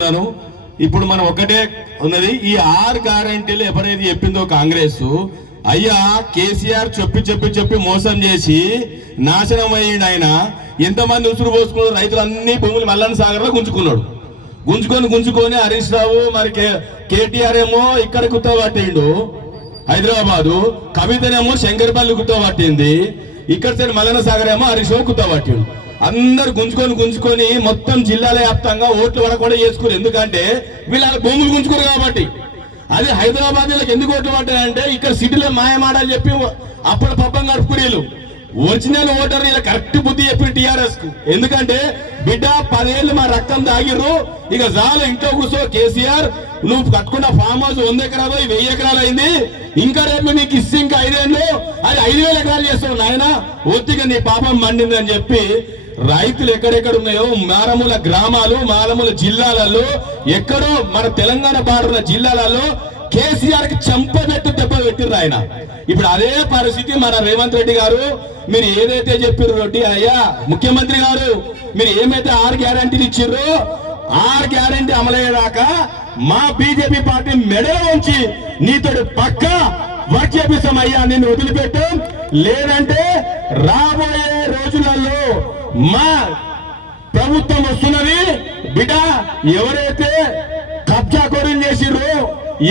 ఇప్పుడు మనం ఒకటే ఉన్నది, ఈ 6 గ్యారెంటీలు ఎప్పుడైతే చెప్పిందో కాంగ్రెస్, అయ్యా కేసీఆర్ చెప్పి మోసం చేసి నాశనం అయ్యిండు. ఆయన ఎంతమంది ఉసురు పోసుకున్నారు, రైతులన్నీ భూములు మల్లన్న సాగర్లో గుంజుకొని హరీష్ రావు మరి కేటీఆర్ ఏమో ఇక్కడ కుత్తబట్టిండు హైదరాబాదు, కవితనేమో శంకర్పల్లి కుత్తబట్టింది, ఇక్కడ సరే మల్లన్న సాగర్ ఏమో హరీష్ రావు కుత్తబట్టిండు. అందరు గుంజుకొని మొత్తం జిల్లాల వ్యాప్తంగా ఓట్లు పడకుండా చేసుకున్నారు. ఎందుకంటే వీళ్ళ భూములు గుంజుకోరు కాబట్టి. అదే హైదరాబాద్ వీళ్ళకి ఎందుకు ఓట్లు పడ్డాయంటే ఇక్కడ సిటీలో మాయమాడాలి చెప్పి అప్పుడు పబ్బం గడుపుకునేలు. ఒరిజినల్ ఓటర్ ఇలా కరెక్ట్ బుద్ధి చెప్పి టీఆర్ఎస్ కు. ఎందుకంటే బిడ్డ 10 ఏళ్ళు మా రక్తం తాగిర్రు, ఇక చాలు ఇంట్లో కూర్చో కేసీఆర్, నువ్వు కట్టుకున్న ఫామ్ హౌస్ 100 ఎకరాలు 1000 ఎకరాలు అయింది, ఇంకా రేపు నీకు ఇస్తే ఇంకా 5 ఏళ్ళు అది 5000 ఎకరాలు చేస్తావు నాయన, ఒత్తిగా నీ పాపం మండింది అని చెప్పి రైతులు ఎక్కడెక్కడ ఉన్నాయో మారుమూల గ్రామాలు మారుమూల జిల్లాలలో ఎక్కడో మన తెలంగాణ బార్డర్ జిల్లాలలో కేసీఆర్ కి చంపబెట్టు దెబ్బ పెట్టిర్రు ఆయన. ఇప్పుడు అదే పరిస్థితి మన రేవంత్ రెడ్డి గారు, మీరు ఏదైతే చెప్పారు రెడ్డి అయ్యా ముఖ్యమంత్రి గారు, మీరు ఏమైతే 6 గ్యారెంటీలు ఇచ్చిర్రో 6 గ్యారెంటీ అమలయ్యేదాకా మా బీజేపీ పార్టీ మెడలో ఉంచి నీతో పక్క వర్క్ చేపిస్తాం అయ్యా, నిన్ను వదిలిపెట్టు, లేదంటే రాబోయే రోజులలో మా ప్రభుత్వం వస్తున్నది బిడ్డ. ఎవరైతే కబ్జా కొరలు చేసిర్రో,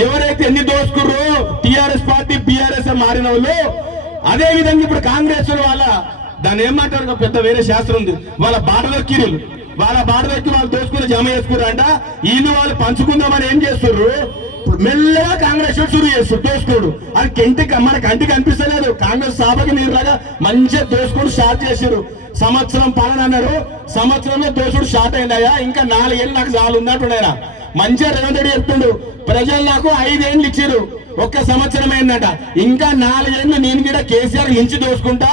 ఎవరైతే ఎన్ని దోసుకుర్రో టిఆర్ఎస్ పార్టీ బీఆర్ఎస్ మారిన వాళ్ళు, అదే విధంగా ఇప్పుడు కాంగ్రెస్ వాళ్ళ దాన్ని ఏమంటారు పెద్ద వేరే శాస్త్రం ఉంది, వాళ్ళ బాటలొక్కి వాళ్ళు దోసుకుని జమ చేసుకున్నారంట. వీళ్ళు వాళ్ళు పంచుకుందామని ఏం చేస్తుర్రు, మెల్లగా కాంగ్రెస్ షురు చేస్తారు దోసుకోడు. అది మన కంటికి అనిపిస్తలేదు. కాంగ్రెస్ సభకి నీరులాగా మంచిగా దోసుకోడు స్టార్ట్ చేశారు. సంవత్సరం పాలన అన్నారు, సంవత్సరంలో దోసుడు స్టార్ట్ అయిందయ్యా, ఇంకా 4 ఏళ్ళు నాకు చాలు ఉన్నట్టు ఆయన మంచిగా రేవంత్ రెడ్డి చెప్తుండు. ప్రజలు నాకు 5 ఏళ్ళు ఇచ్చారు, 1 సంవత్సరం అయిందట, ఇంకా 4 ఏళ్ళు నేను కూడా కేసీఆర్ మించి దోసుకుంటా,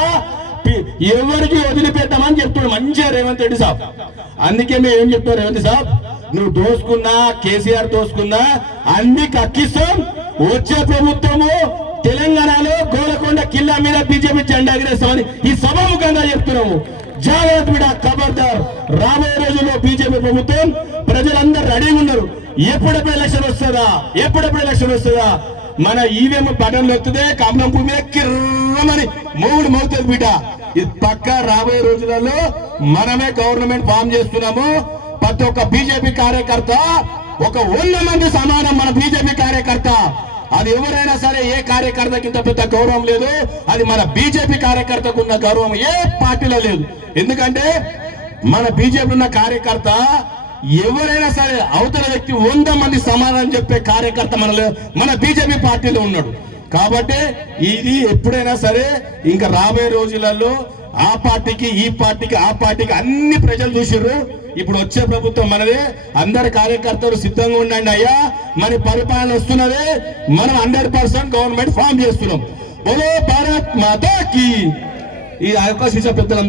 ఎవరికి వదిలిపెట్టామని చెప్తున్నాడు మంచిగా రేవంత్ రెడ్డి సాబ్. అందుకే మేము ఏం చెప్తాం, రేవంత్ సాబ్ నువ్వు దోసుకున్నా కేసీఆర్ దోసుకున్నా అన్ని కక్కిస్తాం. వచ్చే ప్రభుత్వము తెలంగాణలో గోలకొండ కిల్లా మీద బీజేపీ జెండా ఎగరేస్తామని ఈ సభాముఖంగా చెప్తున్నాము. జాగ్రత్త బిడ్డ, ఖబర్దార్. రాబోయే రోజుల్లో బీజేపీ ప్రభుత్వం ప్రజలందరూ రెడీగా ఉన్నారు. ఎప్పుడెప్పుడు ఎలక్షన్ వస్తుందా మన ఈవీఎం బటన్లు వస్తుందే కమలం భూమి మీద కిర్రమని మోగుతుంది బిడ్డ. ఇది పక్క రాబోయే రోజులలో మనమే గవర్నమెంట్ ఫామ్ చేస్తున్నాము. ప్రతి ఒక్క బీజేపీ కార్యకర్త ఒక 100 మంది సమానం. మన బీజేపీ కార్యకర్త అది ఎవరైనా సరే, ఏ కార్యకర్తకి ఇంత పెద్ద గౌరవం లేదు, అది మన బీజేపీ కార్యకర్తకు ఉన్న గౌరవం ఏ పార్టీలో లేదు. ఎందుకంటే మన బీజేపీ ఉన్న కార్యకర్త ఎవరైనా సరే అవతల వ్యక్తి 100 మంది సమానం చెప్పే కార్యకర్త మన బీజేపీ పార్టీలో ఉన్నాడు. కాబట్టి ఇది ఎప్పుడైనా సరే ఇంకా రాబోయే రోజులలో ఆ పార్టీకి ఈ పార్టీకి ఆ పార్టీకి అన్ని ప్రజలు చూసిర్రు. ఇప్పుడు వచ్చే ప్రభుత్వం మనదే. అందరి కార్యకర్తలు సిద్ధంగా ఉండండి అయ్యా, మన పరిపాలన వస్తున్నదే, మనం 100% గవర్నమెంట్ ఫామ్ చేస్తున్నాం. బోలో భారత్ మాతాకి. ఈ అవకాశం ఇచ్చే పెద్దలందరూ